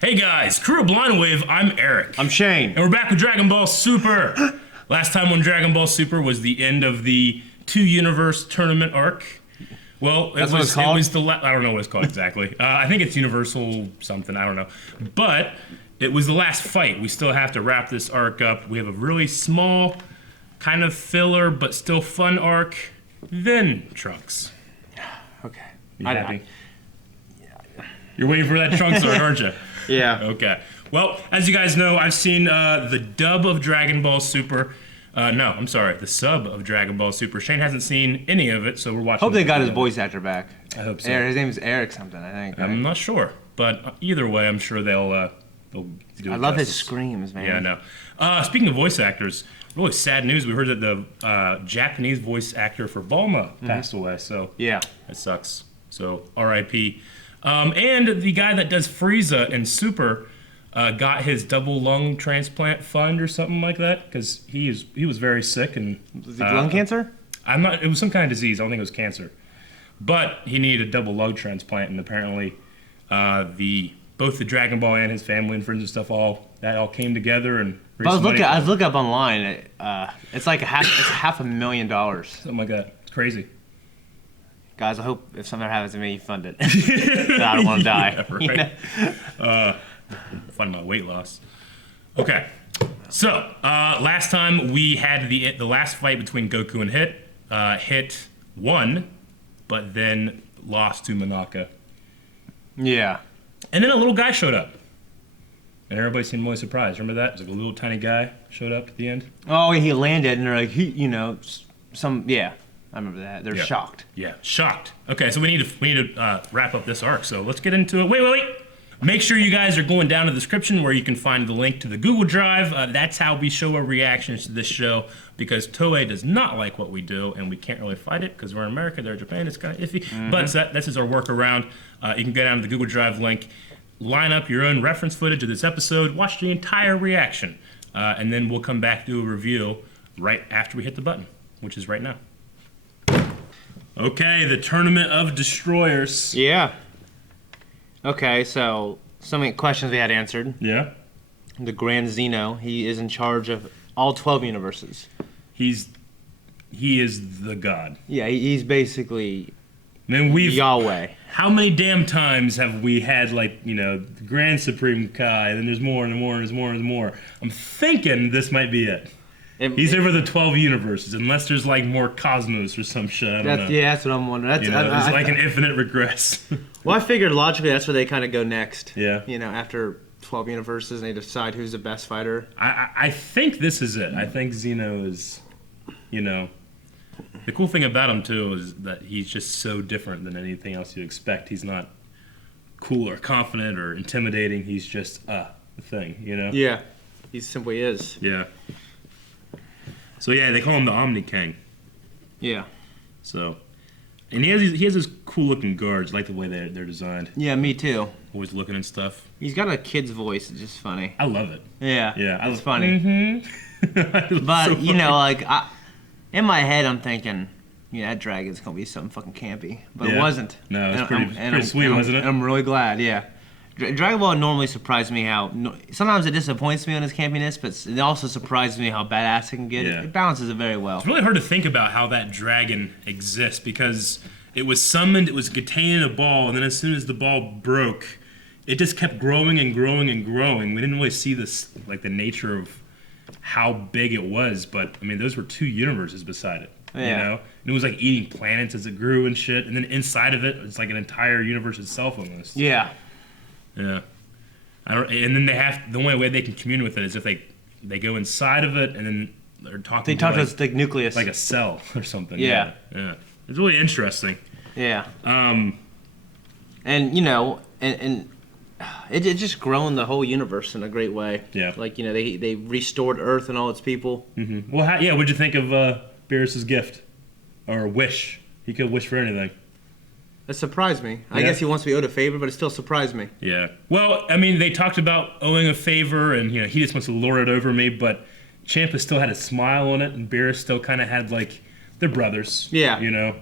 Hey guys, crew of Blind Wave, I'm Eric. I'm Shane. And we're back with Dragon Ball Super. Last time on Dragon Ball Super was the end of the Two Universe tournament arc. Well, That's what it's called? It was I don't know what it's called exactly. I think it's Universal something, I don't know. But it was the last fight. We still have to wrap this arc up. We have a really small, kind of filler, but still fun arc. Then Trunks. Okay. You happy? You're waiting for that Trunks arc, aren't you? Yeah. Okay. Well, as you guys know, I've seen the dub of Dragon Ball Super. No, I'm sorry, the sub of Dragon Ball Super. Shane hasn't seen any of it, so we're watching. Hope they got his voice actor back. I hope so. His name is Eric something, I think. Right? I'm not sure, but either way, I'm sure they'll do it I love his justice. screams, man. Yeah, I know. Speaking of voice actors, really sad news. We heard that the Japanese voice actor for Bulma passed away. So Yeah. that sucks. So R.I.P. And the guy that does Frieza in Super got his double lung transplant fund or something like that because he was very sick and Was it lung cancer? It was some kind of disease. I don't think it was cancer, but he needed a double lung transplant, and apparently both the Dragon Ball and his family and friends and stuff all came together and raised I was some money for him. looking up online. It's like half $500,000. Something like that. It's crazy. Guys, I hope if something happens to me, you fund it. I don't want to die. Yeah, right. You know? Fund my weight loss. Okay, so last time we had the last fight between Goku and Hit. Hit won, but then lost to Monaka. Yeah. And then a little guy showed up. And everybody seemed really surprised. Remember that? It was like a little tiny guy showed up at the end. Oh, he landed, and they're like, yeah. I remember that. They're Yeah. shocked. Yeah, shocked. Okay, so we need to wrap up this arc. So let's get into it. Wait. Make sure you guys are going down to the description where you can find the link to the Google Drive. That's how we show our reactions to this show because Toei does not like what we do, and we can't really fight it because we're in America, they're in Japan, it's kind of iffy. But this is our workaround. You can go down to the Google Drive link, line up your own reference footage of this episode, watch the entire reaction, and then we'll come back to do a review right after we hit the button, which is right now. Okay, the Tournament of Destroyers. Yeah. Okay, so some questions we had answered. Yeah. The Grand Zeno, he is in charge of all 12 universes. He is the god. Yeah, he's basically Man, Yahweh. How many damn times have we had, like, the Grand Supreme Kai, then there's more and more and there's more and more. I'm thinking this might be it. He's over the 12 universes, unless there's, like, more cosmos or some shit. I don't know. Yeah, that's what I'm wondering. It's like an infinite regress. Well, I figured logically that's where they kind of go next. Yeah. After 12 universes, and they decide who's the best fighter. I think this is it. I think Zeno is, the cool thing about him, too, is that he's just so different than anything else you'd expect. He's not cool or confident or intimidating. He's just a thing, Yeah, he simply is. Yeah. So, yeah, they call him the Omni King. Yeah. So, and he has his cool-looking guards. I like the way they're designed. Yeah, me too. Always looking and stuff. He's got a kid's voice. It's just funny. I love it. Yeah. Yeah. It's funny. Mm-hmm. But, in my head, I'm thinking, that dragon's going to be something fucking campy. But it wasn't. No, it's pretty sweet, wasn't it? I'm really glad, yeah. Dragon Ball normally surprises me how... Sometimes it disappoints me on its campiness, but it also surprises me how badass it can get. Yeah. It balances it very well. It's really hard to think about how that dragon exists because it was summoned, it was contained in a ball, and then as soon as the ball broke, it just kept growing and growing and growing. We didn't really see this, like, the nature of how big it was, but, I mean, those were two universes beside it. Yeah. And it was like eating planets as it grew and shit, and then inside of it, it's like an entire universe itself almost. Yeah. Yeah. And then the only way they can commune with it is if they go inside of it and then they're talking. They talk to the nucleus. like a cell or something. Yeah. Yeah. It's really interesting. Yeah. Um, and it just grown the whole universe in a great way. Yeah. Like, they restored Earth and all its people. Mm-hmm. Well, what'd you think of Beerus's gift or wish? He could wish for anything. It surprised me. I Yeah. guess he wants to be owed a favor, but it still surprised me. Yeah. Well, I mean, they talked about owing a favor, and he just wants to lord it over me. But Ciampa still had a smile on it, and Beerus still kind of had like they're brothers. Yeah.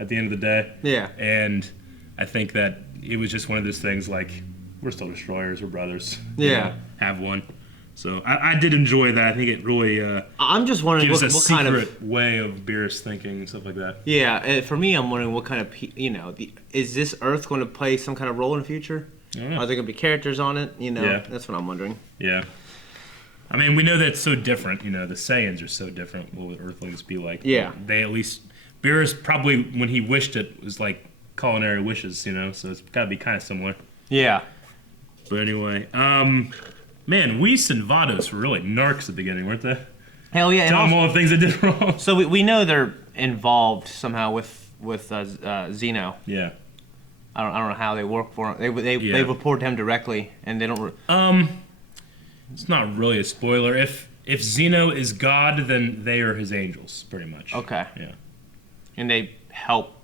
At the end of the day. Yeah. And I think that it was just one of those things like we're still destroyers. We're brothers. Yeah. Have one. So I did enjoy that. I think it really I'm just wondering gives what a secret kind of way of Beerus thinking and stuff like that. Yeah, for me, I'm wondering what kind of is this Earth going to play some kind of role in the future? I don't know. Are there going to be characters on it? Yeah. That's what I'm wondering. Yeah. I mean, we know that it's so different. The Saiyans are so different. What would Earthlings be like? Yeah. They at least Beerus probably when he wished it was like culinary wishes. So it's got to be kind of similar. Yeah. But anyway, man, Whis and Vados were really narcs at the beginning, weren't they? Hell yeah. Tell them all the things they did wrong. So we know they're involved somehow with Zeno. Yeah. I don't know how they work for him. They report to him directly, and they don't. It's not really a spoiler. If Zeno is God, then they are his angels, pretty much. Okay. Yeah. And they help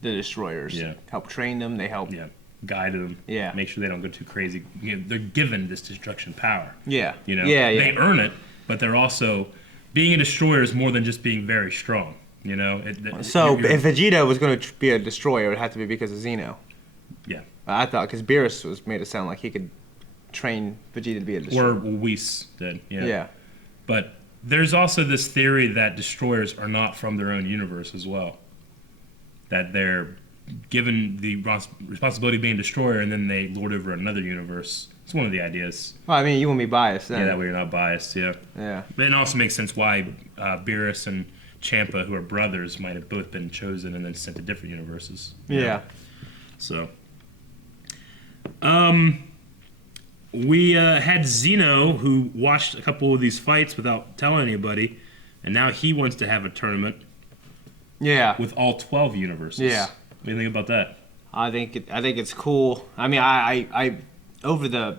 the destroyers. Yeah. Help train them. They help. Yeah. Guide them. Yeah. Make sure they don't go too crazy. They're given this destruction power. Yeah. Yeah. Yeah. They earn it, but they're also being a destroyer is more than just being very strong. So if Vegeta was going to be a destroyer, it would have to be because of Zeno. Yeah. I thought because Beerus was made it sound like he could train Vegeta to be a destroyer. Or Whis did. Yeah. Yeah. But there's also this theory that destroyers are not from their own universe as well. That they're given the responsibility of being a destroyer and then they lord over another universe. It's one of the ideas. Well, I mean, you won't be biased then. Yeah, that way you're not biased, yeah. Yeah. But it also makes sense why Beerus and Champa, who are brothers, might have both been chosen and then sent to different universes. Yeah. So, we had Zeno, who watched a couple of these fights without telling anybody, and now he wants to have a tournament Yeah. with all 12 universes. Yeah. What do you think about that? I think it's cool. I mean, I over the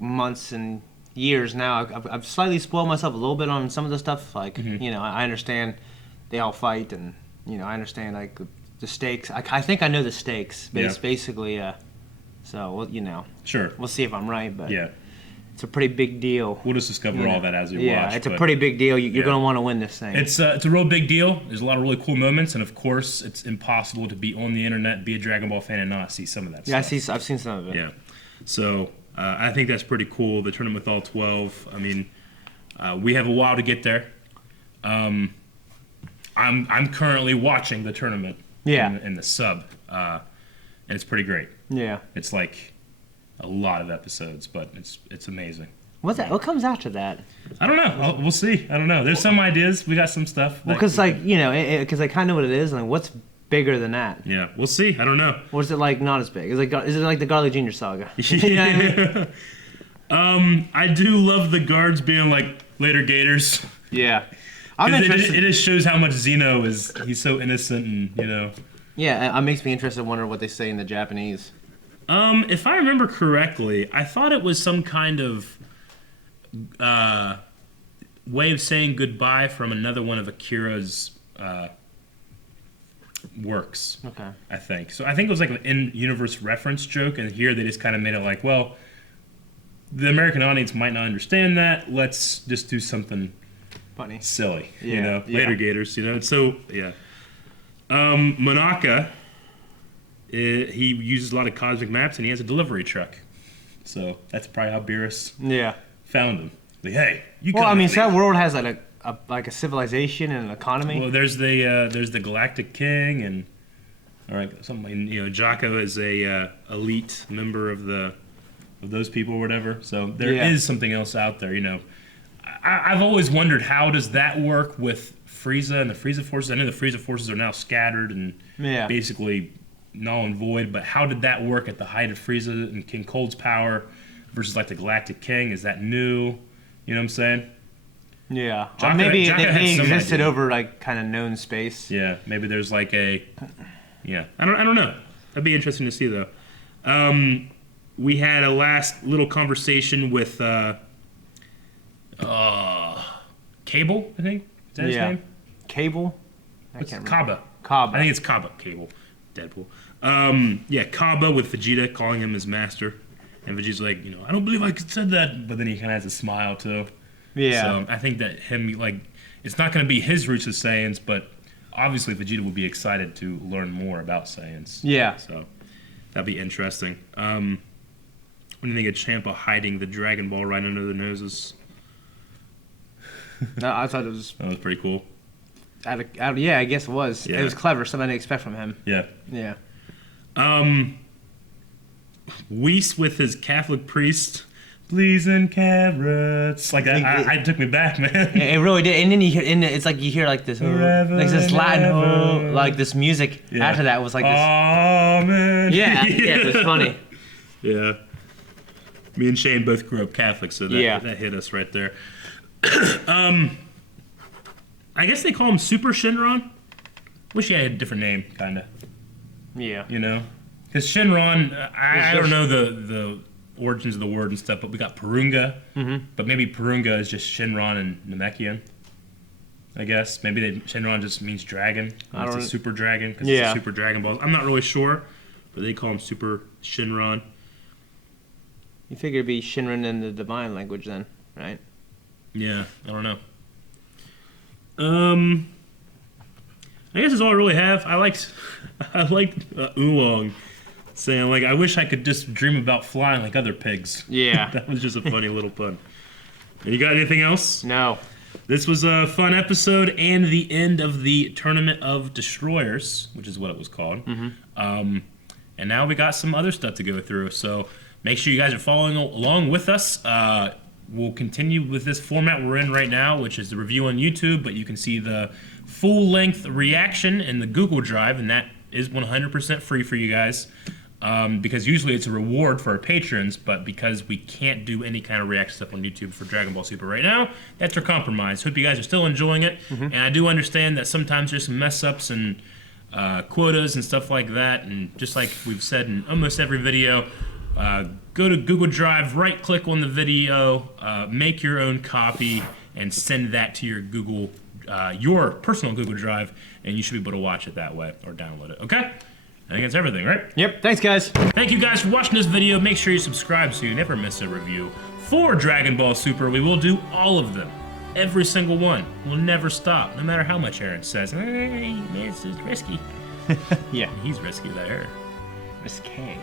months and years now, I've slightly spoiled myself a little bit on some of the stuff. Like I understand they all fight, and I understand like the stakes. I think I know the stakes. Basically, so Sure. we'll see if I'm right, but Yeah. it's a pretty big deal. We'll just discover all that as we watch. Yeah, it's a but pretty big deal. You're yeah. going to want to win this thing. It's a real big deal. There's a lot of really cool moments, and of course, it's impossible to be on the internet, be a Dragon Ball fan, and not see some of that Yeah, stuff. I've seen some of it. Yeah. So I think that's pretty cool. The tournament with all 12. I mean, we have a while to get there. I'm currently watching the tournament. Yeah. In the sub, and it's pretty great. Yeah. It's like a lot of episodes, but it's amazing. What's that? What comes after that? I don't know. We'll see. I don't know. There's some ideas. We got some stuff. Well, because because I kind of know what it is. Like, what's bigger than that? Yeah, we'll see. I don't know. Or is it like not as big? Is it like the Garlic Jr. saga? You know what I mean? I do love the guards being like later Gators. Yeah. I'm 'Cause interested. it just shows how much Zeno is. He's so innocent, and Yeah, it makes me interested. Wonder what they say in the Japanese. If I remember correctly, I thought it was some kind of way of saying goodbye from another one of Akira's works. Okay. I think so. I think it was like an in-universe reference joke, and here they just kind of made it like, well, the American audience might not understand that. Let's just do something Funny. silly, Yeah, later yeah. Gators, So yeah, Monaka, he uses a lot of cosmic maps, and he has a delivery truck. So that's probably how Beerus Yeah. found him. Like, hey, you. Well, come I mean, with me. so that world has like a civilization and an economy. Well, there's the Galactic King, and all right, something. Jocko is a elite member of those people or whatever. So there is something else out there. I've always wondered how does that work with Frieza and the Frieza forces. I know the Frieza forces are now scattered and basically null and void. But how did that work at the height of Frieza and King Cold's power versus like the Galactic King? Is that new? You know what I'm saying? Yeah. Jocko- Or maybe Jocko had they some existed idea. over like kind of known space. Yeah, maybe there's like a, I don't know. That'd be interesting to see though. We had a last little conversation with Cable, I think. Is that his name? Cable. What's can't Kaba? Kaba. I think it's Kaba. Cable. Deadpool. Kaba with Vegeta calling him his master, and Vegeta's like, I don't believe I said that, but then he kind of has a smile too. Yeah. So I think that it's not going to be his roots as Saiyans, but obviously Vegeta would be excited to learn more about Saiyans. Yeah. So that'd be interesting. What do you think of Champa hiding the Dragon Ball right under their noses? No, I thought it was. That was pretty cool. Yeah, I guess it was. Yeah. It was clever. Something I didn't expect from him. Yeah. Yeah. Whis with his Catholic priest, please and carrots. Like that, I took me back, man. It really did. And then it's like you hear like this, Forever like this and Latin, ever. like this music Yeah. after that was like this. Amen. Yeah, it was funny. Yeah. Me and Shane both grew up Catholic, so that hit us right there. I guess they call him Super Shinron. Wish he had a different name, kind of. Yeah. You know? Because Shinron, I don't know the origins of the word and stuff, but we got Purunga. Mm-hmm. But maybe Purunga is just Shinron and Namekian. I guess. Maybe Shinron just means dragon. It's a super dragon because it's a super Dragon Ball. I'm not really sure, but they call him Super Shinron. You figure it'd be Shinran in the divine language then, right? Yeah, I don't know. I guess that's all I really have. I liked Oolong saying, like, I wish I could just dream about flying like other pigs. Yeah. That was just a funny little pun. And you got anything else? No. This was a fun episode and the end of the Tournament of Destroyers, which is what it was called. Mm-hmm. And now we got some other stuff to go through. So make sure you guys are following along with us. We'll continue with this format we're in right now, which is the review on YouTube, but you can see the full-length reaction in the Google Drive, and that is 100% free for you guys, because usually it's a reward for our patrons, but because we can't do any kind of reaction stuff on YouTube for Dragon Ball Super right now, that's our compromise. Hope you guys are still enjoying it, and I do understand that sometimes there's some mess-ups and quotas and stuff like that, and just like we've said in almost every video, go to Google Drive, right-click on the video, make your own copy, and send that to your personal Google Drive, and you should be able to watch it that way or download it. Okay? I think that's everything, right? Yep. Thanks, guys. Thank you guys for watching this video. Make sure you subscribe so you never miss a review for Dragon Ball Super. We will do all of them. Every single one. We'll never stop, no matter how much Aaron says, hey, this is risky. Yeah. He's risky, that Aaron. Risque.